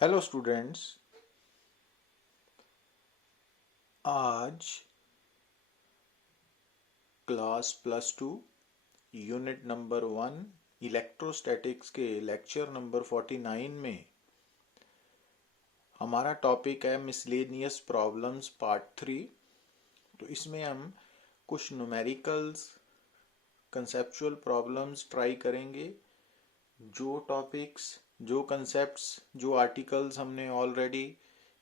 Hello students. आज class +2 unit number 1 electrostatics के lecture number 49 में हमारा टॉपिक है मिसलेनियस प्रॉब्लम्स पार्ट 3। तो इसमें हम कुछ न्यूमेरिकल्स कंसेप्चुअल प्रॉब्लम्स ट्राई करेंगे। जो टॉपिक्स, जो कंसेप्ट्स, जो आर्टिकल्स हमने ऑलरेडी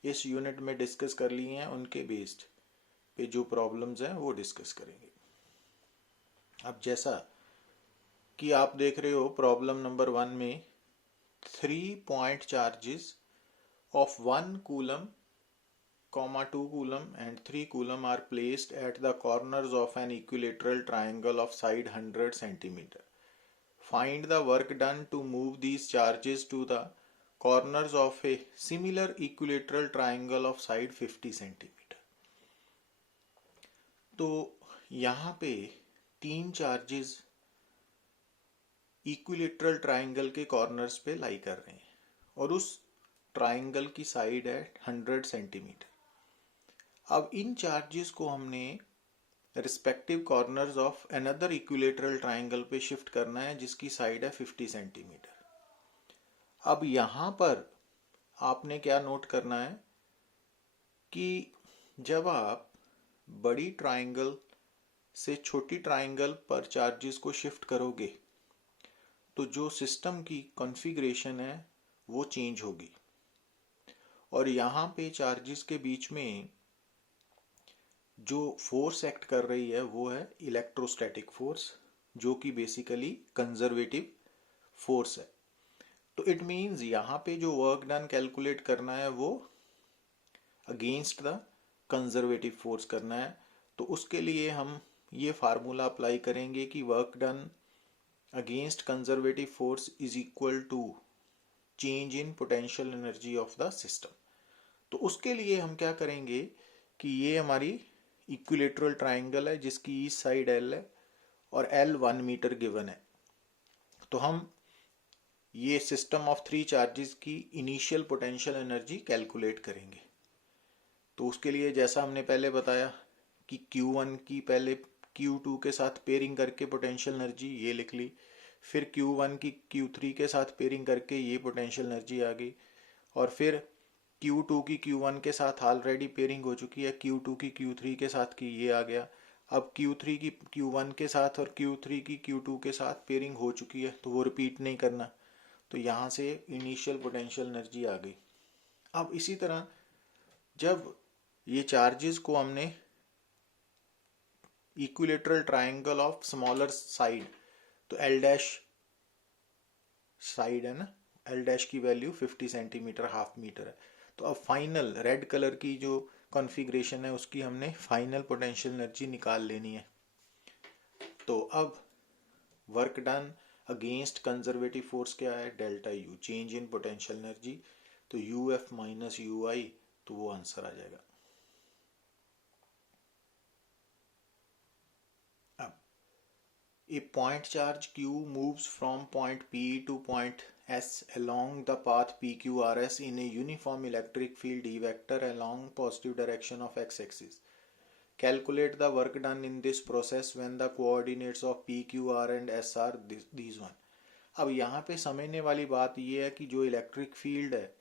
इस यूनिट में डिस्कस कर लिए हैं उनके बेस्ड पे जो प्रॉब्लम्स हैं वो डिस्कस करेंगे। अब जैसा कि आप देख रहे हो प्रॉब्लम नंबर 1 में 3 point charges of 1 coulomb, 2 coulomb and 3 coulomb are placed at the corners of an equilateral triangle of side 100 centimeter. Find the work done to move these charges to the corners of a similar equilateral triangle of side 50 centimeter. तो यहाँ पे 3 charges equilateral triangle के corners पे लाई कर रहे हैं और उस ट्राइंगल की साइड है 100 सेंटीमीटर। अब इन चार्जेस को हमने respective corners of another equilateral triangle पे शिफ्ट करना है जिसकी साइड है 50 सेंटीमीटर। अब यहां पर आपने क्या नोट करना है कि जब आप बड़ी ट्राइंगल से छोटी ट्राइंगल पर चार्जेस को शिफ्ट करोगे तो जो सिस्टम की कॉन्फ़िगरेशन है वो चेंज होगी और यहाँ पे चार्जेस के बीच में जो फोर्स एक्ट कर रही है वो है इलेक्ट्रोस्टैटिक फोर्स, जो कि बेसिकली कंजर्वेटिव फोर्स है। तो इट मींस यहाँ पे जो वर्क डन कैलकुलेट करना है वो अगेंस्ट द कंजर्वेटिव फोर्स करना है। तो उसके लिए हम ये फार्मूला अप्लाई करेंगे कि work done against conservative force is equal to change in potential energy of the system. तो उसके लिए हम क्या करेंगे कि ये हमारी इक्विलेटरल ट्राइंगल है जिसकी ईस्ट साइड L है और L 1 मीटर गिवन है। तो हम ये सिस्टम ऑफ 3 चार्जेस की इनिशियल पोटेंशियल एनर्जी कैलकुलेट करेंगे। तो उसके लिए जैसा हमने पहले बताया कि Q1 की पहले Q2 के साथ पेयरिंग करके पोटेंशियल एनर्जी ये लिख ली, फिर Q1 की Q3 के साथ पेयरिंग करके ये पोटेंशियल एनर्जी आ गई और फिर Q2 की Q1 के साथ ऑलरेडी पेयरिंग हो चुकी है, Q2 की Q3 के साथ की ये आ गया। अब Q3 की Q1 के साथ और Q3 की Q2 के साथ पेयरिंग हो चुकी है तो वो रिपीट नहीं करना। तो यहाँ से इनिशियल पोटेंशियल एनर्जी आ गई। अब इसी तरह जब ये चार्जेस को हमने equilateral triangle of smaller side, तो L डैश साइड है ना, L डैश की वैल्यू 50 सेंटीमीटर हाफ मीटर है। तो अब फाइनल रेड कलर की जो कॉन्फ़िगरेशन है उसकी हमने फाइनल पोटेंशियल एनर्जी निकाल लेनी है। तो अब work done against conservative force क्या है, delta U, change in potential energy. तो यू एफ माइनस यू आई, तो वो आंसर आ जाएगा। अब a point charge q moves from point P to point S along the path PQRS in a uniform electric field E vector along positive direction of x-axis. Calculate the work done in this process when the coordinates of P, Q, R and S are these one. अब यहाँ पे समझने वाली बात ये है कि जो इलेक्ट्रिक फील्ड है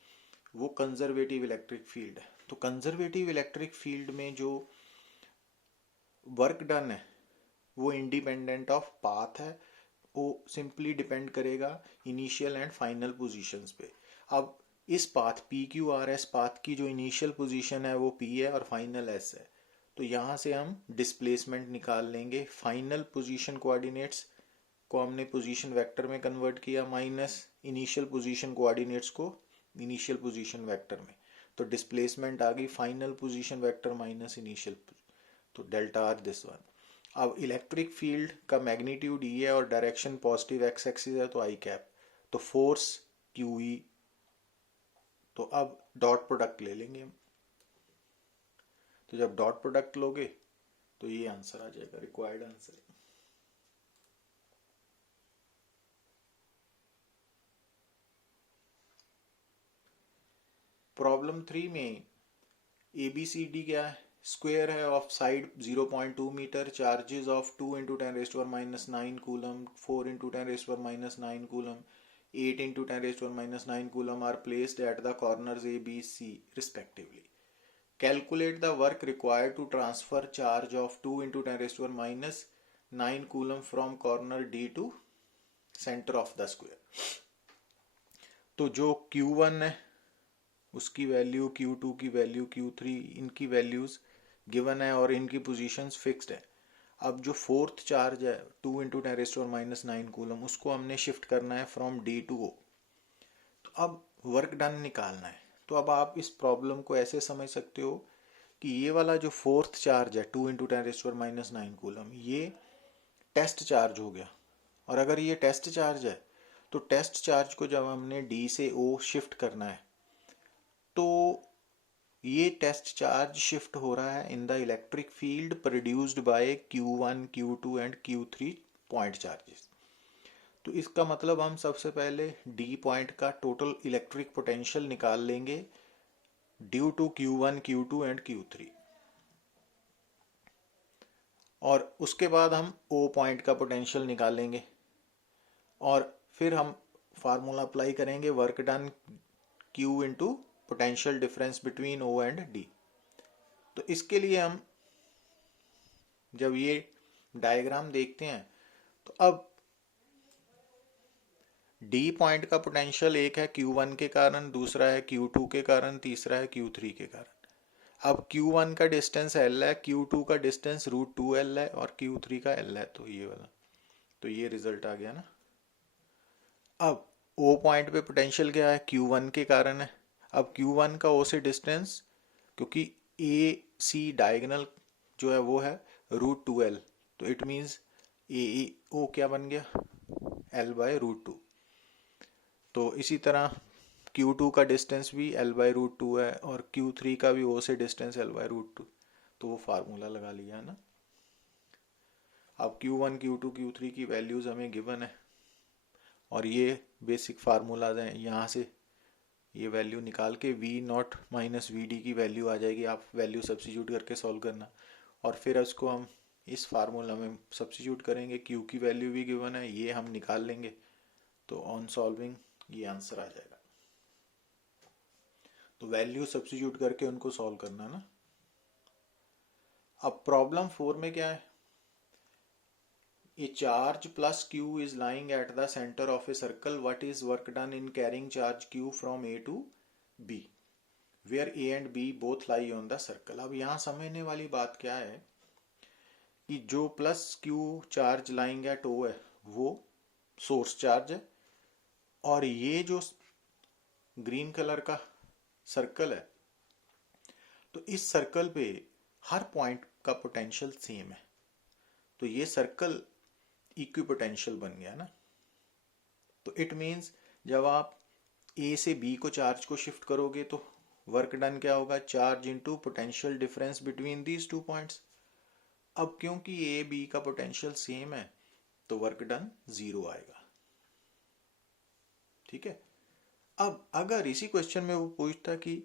वो कंजर्वेटिव इलेक्ट्रिक फील्ड है। तो कंजर्वेटिव इलेक्ट्रिक फील्ड में जो वर्क डन है वो इंडिपेंडेंट ऑफ पाथ है, वो सिंपली डिपेंड करेगा इनिशियल एंड फाइनल पोजीशंस पे। अब इस पाथ PQRS पाथ की जो इनिशियल पोजीशन है वो P है और फाइनल S है। तो यहाँ से हम डिस्प्लेसमेंट निकाल लेंगे। फाइनल पोजीशन कोऑर्डिनेट्स को हमने पोजीशन वेक्टर में कन्वर्ट किया माइनस इनिशियल पोजीशन कोऑर्डिनेट्स को इनिशियल पोजीशन वेक्टर में। तो डिस्प्लेसमेंट आ गई final position vector minus initial, तो डेल्टा आर दिस वन। अब इलेक्ट्रिक फील्ड का मैग्नीट्यूड ई है और डायरेक्शन पॉजिटिव एक्स एक्सिस है तो आई कैप, तो फोर्स क्यू ई। तो अब डॉट प्रोडक्ट ले लेंगे हम। तो जब डॉट प्रोडक्ट लोगे तो ये आंसर आ जाएगा, रिक्वायर्ड आंसर। प्रॉब्लम 3 में ABCD क्या है, स्क्वायर है of side 0.2 metre, charges of 2 into 10 raise to power minus 9 coulomb, 4 into 10 raise to power minus 9 coulomb, 8 into 10 raise to power minus 9 coulomb are placed at the corners A, B, C respectively. Calculate the work required to transfer charge of 2 into 10 raised to power minus 9 coulomb from corner D to center of the square. तो जो Q1 है उसकी value, Q2 की value, Q3 इनकी values given है और इनकी positions fixed है. अब जो फोर्थ चार्ज है 2 into 10 raise to power minus 9 coulomb, उसको हमने शिफ्ट करना है फ्रॉम D टू O. तो अब वर्क डन निकालना है. तो अब आप इस प्रॉब्लम को ऐसे समझ सकते हो कि ये वाला जो फोर्थ चार्ज है 2 into 10 raise to power minus 9 coulomb, ये टेस्ट चार्ज हो गया. और अगर ये टेस्ट चार्ज है तो टेस्ट चार्ज को जब हमने D से O शिफ्ट करना है तो ये टेस्ट चार्ज शिफ्ट हो रहा है in the electric field produced by Q1, Q2 and Q3 point charges. तो इसका मतलब हम सबसे पहले D पॉइंट का टोटल इलेक्ट्रिक पोटेंशियल निकाल लेंगे due to Q1, Q2 and Q3, और उसके बाद हम O पॉइंट का पोटेंशियल निकालेंगे और फिर हम फार्मूला अप्लाई करेंगे work done Q into potential difference between O and D. तो इसके लिए हम जब ये डायग्राम देखते हैं तो अब D पॉइंट का पोटेंशियल एक है Q1 के कारण, दूसरा है Q2 के कारण, तीसरा है Q3 के कारण. अब Q1 का डिस्टेंस L है, Q2 का डिस्टेंस √2L है और Q3 का L है. तो ये वाला, तो ये रिजल्ट आ गया ना. अब O पॉइंट पे पोटेंशियल क्या है, Q1 के कारण है. अब Q1 का O से डिस्टेंस, क्योंकि AC डायगोनल जो है वो है √2L, तो इट मीन्स O क्या बन गया, L/√2. तो इसी तरह Q2 का डिस्टेंस भी L/√2 है और Q3 का भी O से डिस्टेंस L/√2. तो वो फार्मूला लगा लिया है ना. अब Q1, Q2, Q3 की वैल्यूज हमें गिवन है और ये बेसिक फार्मूलाज हैं. यहाँ से ये वैल्यू निकाल के V0 माइनस VD की वैल्यू आ जाएगी. आप वैल्यू सब्स्टिट्यूट करके सॉल्व करना और फिर उसको हम इस फार्मूला में सब्स्टिट्यूट करेंगे. Q की वैल्यू भी गिवन है, ये हम निकाल लेंगे. तो ऑन सॉल्विंग ये आंसर आ जाएगा. तो वैल्यू सब्स्टिट्यूट करके उनको सॉल्व करना ना. अब प्रॉब्लम 4 में क्या है, A charge plus Q is lying at the center of a circle. What is work done in carrying charge Q from A to B, where A and B both lie on the circle? अब यहाँ समझने वाली बात क्या है कि जो plus Q charge lying at O है वो सोर्स चार्ज है और ये जो ग्रीन कलर का सर्कल है, तो इस सर्कल पे हर पॉइंट का पोटेंशियल सेम है. तो ये सर्कल इक्विपोटेंशियल बन गया ना. तो इट मीन्स जब आप A से B को चार्ज को शिफ्ट करोगे तो वर्क डन क्या होगा, charge into potential difference between these two points. अब क्योंकि A B का पोटेंशियल सेम है तो वर्क डन 0 आएगा. ठीक है. अब अगर इसी क्वेश्चन में वो पूछता कि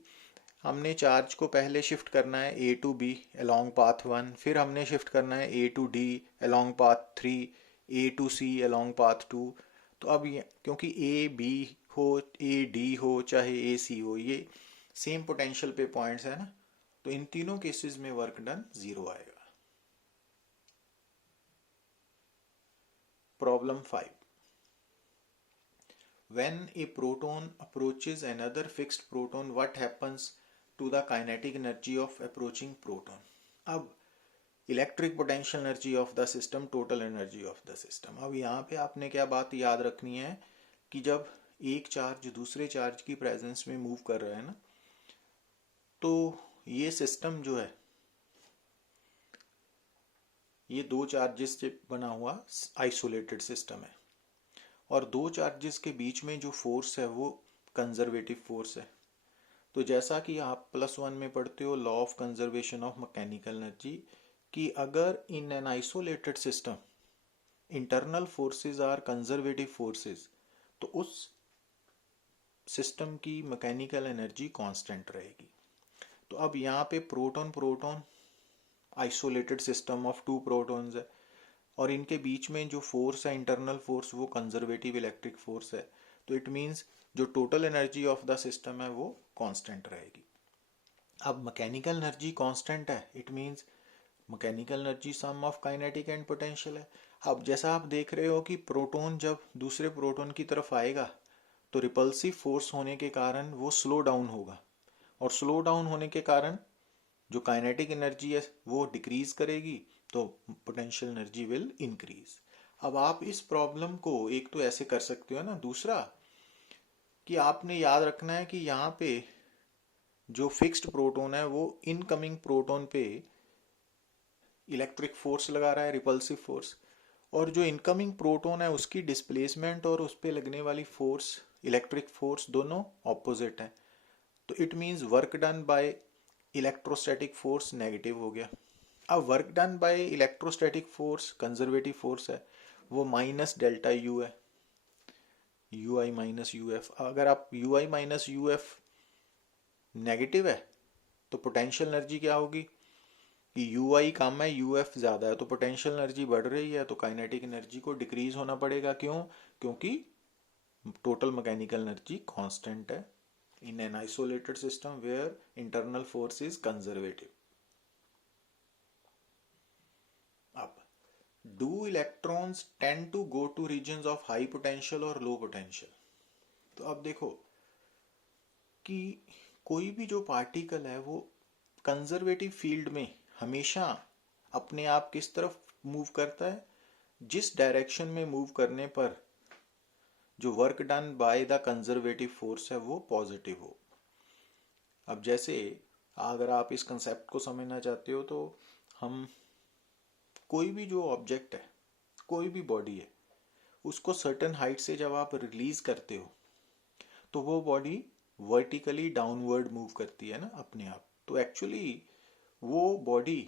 हमने चार्ज को पहले शिफ्ट करना है A to B along path 1, फिर हमने शिफ्ट करना है A to D along path 3, A to C along path 2. तो अब ये क्योंकि A B हो, A D हो, चाहे A C हो, ये सेम पोटेंशियल पे पॉइंट्स है ना, तो इन तीनों केसेस में वर्क डन 0 आएगा. Problem 5. When a proton approaches another fixed proton, what happens to the kinetic energy of approaching proton? अब electric potential energy of the system, total energy of the system. अब यहाँ पे आपने क्या बात याद रखनी है कि जब एक चार्ज दूसरे चार्ज की प्रेजेंस में मूव कर रहा है ना, तो ये सिस्टम जो है ये दो चार्जेस से बना हुआ आइसोलेटेड सिस्टम है और दो चार्जेस के बीच में जो फोर्स है वो कंजर्वेटिव फोर्स है. तो जैसा कि आप +1 में पढ़ते हो law of conservation of mechanical energy, कि अगर in an isolated system internal forces are conservative forces, तो उस सिस्टम की मैकेनिकल एनर्जी कांस्टेंट रहेगी। तो अब यहाँ पे proton proton isolated system of two protons है, और इनके बीच में जो फोर्स है इंटरनल फोर्स वो कंजर्वेटिव इलेक्ट्रिक फोर्स है। तो इट मीन्स जो total energy of the system है वो कांस्टेंट रहेगी। अब मैकेनिकल एनर्जी कांस्टेंट है, it means mechanical energy sum of kinetic and potential है। अब जैसा आप देख रहे हो कि प्रोटॉन जब दूसरे प्रोटॉन की तरफ आएगा तो रिपल्सिव फोर्स होने के कारण वो स्लो डाउन होगा, और स्लो डाउन होने के कारण जो काइनेटिक एनर्जी है वो डिक्रीज करेगी, तो पोटेंशियल एनर्जी विल इंक्रीज। अब आप इस प्रॉब्लम को एक तो ऐसे कर सकते हो ना, दूसरा कि आपने याद रखना है कि यहाँ पे जो फिक्स्ड प्रोटॉन है वो इनकमिंग प्रोटॉन पे इलेक्ट्रिक फोर्स लगा रहा है, रिपल्सिव फोर्स, और जो इनकमिंग प्रोटॉन है उसकी डिस्प्लेसमेंट और उस पर लगने वाली फोर्स इलेक्ट्रिक फोर्स दोनों ऑपोजिट है। तो it means work done by electrostatic force negative हो गया। अब work done by electrostatic force conservative force है, वो माइनस डेल्टा यू है, you I minus U F. अगर आप you I minus U F negative है तो पोटेंशियल एनर्जी क्या होगी कि यू आई कम है यू एफ ज़्यादा है, तो पोटेंशियल एनर्जी बढ़ रही है, तो काइनेटिक एनर्जी को डिक्रीज होना पड़ेगा। क्यों? क्योंकि टोटल मैकेनिकल एनर्जी कांस्टेंट है in an isolated system where internal force is conservative. अब do electrons tend to go to regions of high potential और लो पोटेंशियल? तो अब देखो कि कोई भी जो पार्टिकल है वो कंजर्वेटिव फील्ड में हमेशा अपने आप किस तरफ मूव करता है, जिस डायरेक्शन में मूव करने पर जो work done by the conservative force है वो पॉजिटिव हो। अब जैसे अगर आप इस कंसेप्ट को समझना चाहते हो तो हम कोई भी जो ऑब्जेक्ट है, कोई भी बॉडी है, उसको सर्टेन हाइट से जब आप रिलीज करते हो तो वो बॉडी वर्टिकली डाउनवर्ड मूव करती है ना अपने आप। तो एक्चुअली वो बॉडी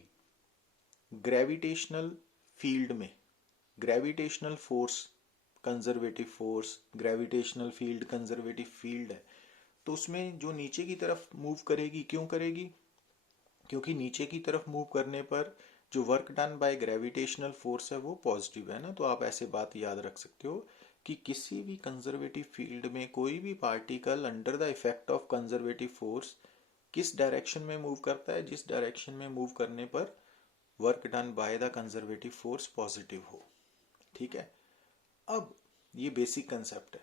ग्रेविटेशनल फील्ड में, gravitational force conservative force, gravitational field conservative field है, तो उसमें जो नीचे की तरफ मूव करेगी, क्यों करेगी? क्योंकि नीचे की तरफ मूव करने पर जो work done by gravitational force है वो पॉजिटिव है ना। तो आप ऐसे बात याद रख सकते हो कि किसी भी कंजर्वेटिव फील्ड में कोई भी particle under the effect of conservative force किस डायरेक्शन में मूव करता है, जिस डायरेक्शन में मूव करने पर work done by the conservative force positive हो। ठीक है, अब ये बेसिक कंसेप्ट है।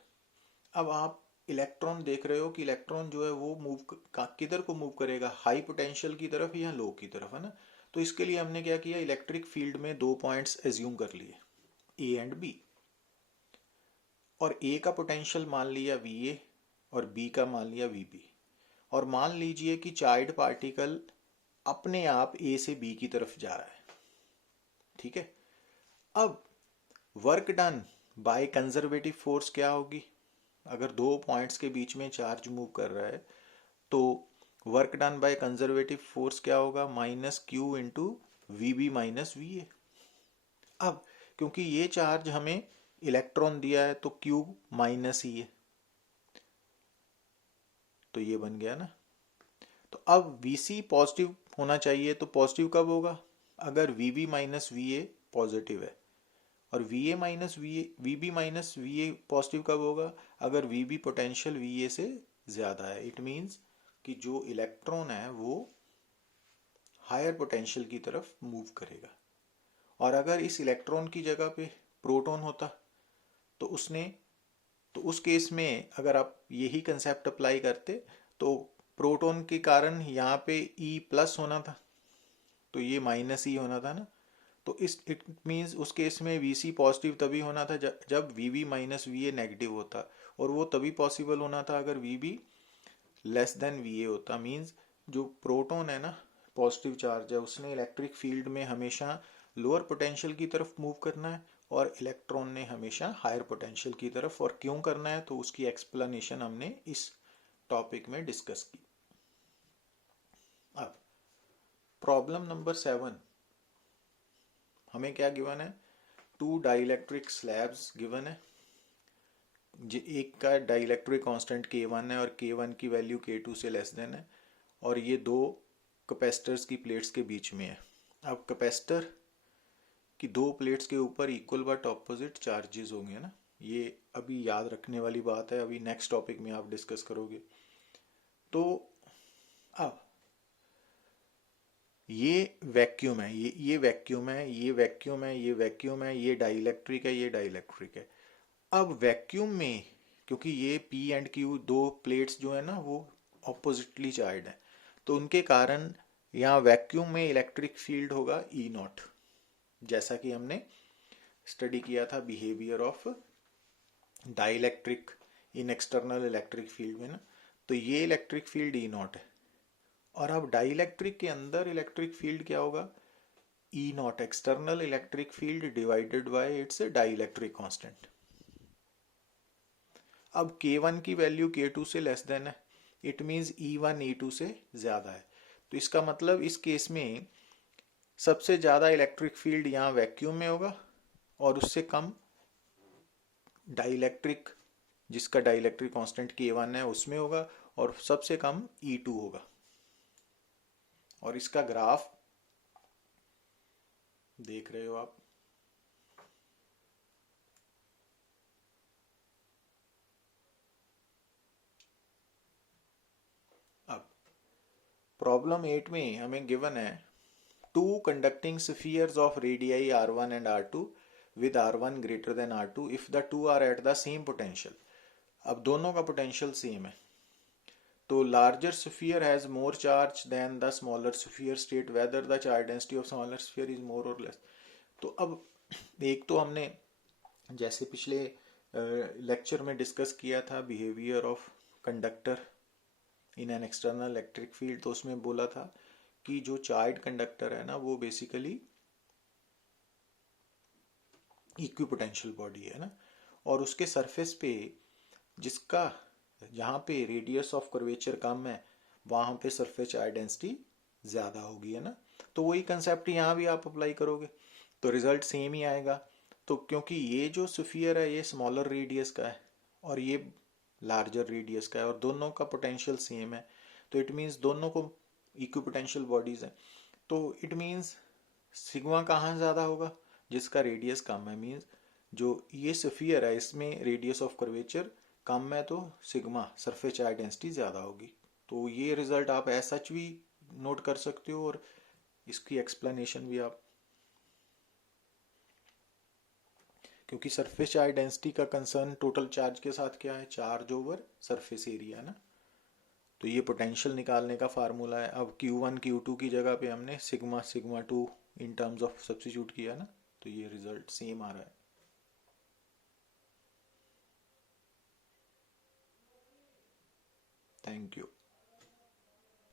अब आप इलेक्ट्रॉन देख रहे हो कि इलेक्ट्रॉन जो है वो मूव किधर को मूव करेगा, हाई पोटेंशियल की तरफ या लो की तरफ, है ना। तो इसके लिए हमने क्या किया, इलेक्ट्रिक फील्ड में दो पॉइंट्स एज्यूम कर लिए, ए एंड बी, और ए का पोटेंशियल मान लिया वी ए और बी का मान लिया वी बी, और मान लीजिए कि चार्ज पार्टिकल अपने आप ए से बी की तरफ जा रहा है। ठीक है, अब work done by conservative force क्या होगी? अगर दो पॉइंट्स के बीच में चार्ज मूव कर रहा है तो work done by conservative force क्या होगा? Minus Q into V B minus V A. अब क्योंकि ये चार्ज हमें इलेक्ट्रॉन दिया है तो क्यू माइनस ही है, तो ये बन गया ना। तो अब वी सी पॉजिटिव होना चाहिए, तो पॉजिटिव कब होगा? अगर V B minus V A positive है, और V A minus V B minus V A positive कब होगा? अगर V B potential V A से ज़्यादा है। इट मीन्स कि जो इलेक्ट्रॉन है वो हायर पोटेंशियल की तरफ मूव करेगा, और अगर इस इलेक्ट्रॉन की जगह पे प्रोटॉन होता तो उसने, तो उस केस में अगर आप यही कंसेप्ट अप्लाई करते तो प्रोटॉन के कारण यहाँ पे ई प्लस होना था, तो ये माइनस ई होना था ना। तो इस इट मीन्स उस केस में वी सी पॉजिटिव तभी होना था जब V B minus V A negative होता, और वो तभी पॉसिबल होना था अगर V B less than V A होता। मीन्स जो प्रोटॉन है ना, पॉजिटिव चार्ज है, उसने इलेक्ट्रिक फील्ड में हमेशा लोअर पोटेंशियल की तरफ मूव करना है, और इलेक्ट्रॉन ने हमेशा हायर पोटेंशियल की तरफ। और क्यों करना है तो उसकी एक्सप्लेनेशन हमने इस टॉपिक में डिस्कस की। अब प्रॉब्लम नंबर 7, हमें क्या गिवन है? टू डाइलेक्ट्रिक स्लैब्स गिवन है, एक का डाइलेक्ट्रिक कांस्टेंट K1 है और K1 की वैल्यू K2 से लेस देन है, और ये दो कैपेसिटर्स की प्लेट्स के बीच में है। अब कैपेसिटर की दो प्लेट्स के ऊपर इक्वल बट ऑपोजिट चार्जेस होंगे ना, ये अभी याद रखने वाली बात है, अभी नेक्स्ट टॉपिक में आप डिस्कस करोगे। तो अब ये वैक्यूम है, ये वैक्यूम है, ये वैक्यूम है, ये वैक्यूम है, ये डाइलेक्ट्रिक है, ये डाइलेक्ट्रिक है। अब वैक्यूम में क्योंकि ये P एंड Q दो प्लेट्स जो है ना वो ऑपोजिटली चार्ज है, तो उनके कारण यहाँ वैक्यूम में इलेक्ट्रिक फील्ड होगा E नॉट, जैसा कि हमने स्टडी किया था behaviour of dielectric in external electric field में ना। तो ये इलेक्ट्रिक फील्ड E नॉट है, और अब डाइलेक्ट्रिक के अंदर इलेक्ट्रिक फील्ड क्या होगा, E not external electric field divided by it's dielectric constant. अब K1 की वैल्यू K2 से लेस देन है, इट मीन्स E1 E2 से ज़्यादा है। तो इसका मतलब इस केस में सबसे ज़्यादा इलेक्ट्रिक फील्ड यहाँ वैक्यूम में होगा, और उससे कम डाइलेक्ट्रिक, जिसका डाइलेक्ट्रिक कांस्टेंट K1 है उसमें होगा, और सबसे कम E2 होगा। और इसका ग्राफ देख रहे हो आप। अब प्रॉब्लम 8 में हमें गिवन है two conducting spheres of radii R1 and R2 with R1 greater than R2 if the two are at the same potential। अब दोनों का पोटेंशियल सेम है, तो larger sphere has more charge than the smaller sphere state whether the charge density of smaller sphere is more और less. तो अब एक तो हमने जैसे पिछले लेक्चर में डिस्कस किया था behaviour of conductor in an external electric field, तो उसमें बोला था कि जो चार्ज कंडक्टर है ना वो बेसिकली इक्विपोटेंशियल बॉडी है ना, और उसके सरफेस पे जिसका जहाँ पे रेडियस ऑफ कर्वेचर कम है वहाँ पे सरफेस चार्ज डेंसिटी ज़्यादा होगी, है ना। तो वही कंसेप्ट यहाँ भी आप अप्लाई करोगे तो रिजल्ट सेम ही आएगा। तो क्योंकि ये जो स्फीयर है ये स्मॉलर रेडियस का है और ये लार्जर रेडियस का है और दोनों का पोटेंशियल सेम है, तो इट मीन्स दोनों को इक्विपोटेंशियल बॉडीज हैं। तो इट मीन्स सिग्मा कहाँ ज़्यादा होगा, जिसका रेडियस कम है। मीन्स जो ये स्फीयर है इसमें रेडियस ऑफ कर्वेचर कम है, तो सिग्मा सरफेस चार्ज डेंसिटी ज़्यादा होगी। तो ये रिजल्ट आप एज सच भी नोट कर सकते हो, और इसकी एक्सप्लेनेशन भी आप, क्योंकि सरफेस चार्ज डेंसिटी का कंसर्न टोटल चार्ज के साथ क्या है, चार्ज ओवर सरफेस एरिया है ना। तो ये पोटेंशियल निकालने का फार्मूला है। अब Q1 Q2 की जगह पे हमने sigma sigma 2 in terms of substitute किया ना, तो ये रिजल्ट सेम आ रहा है। Thank you.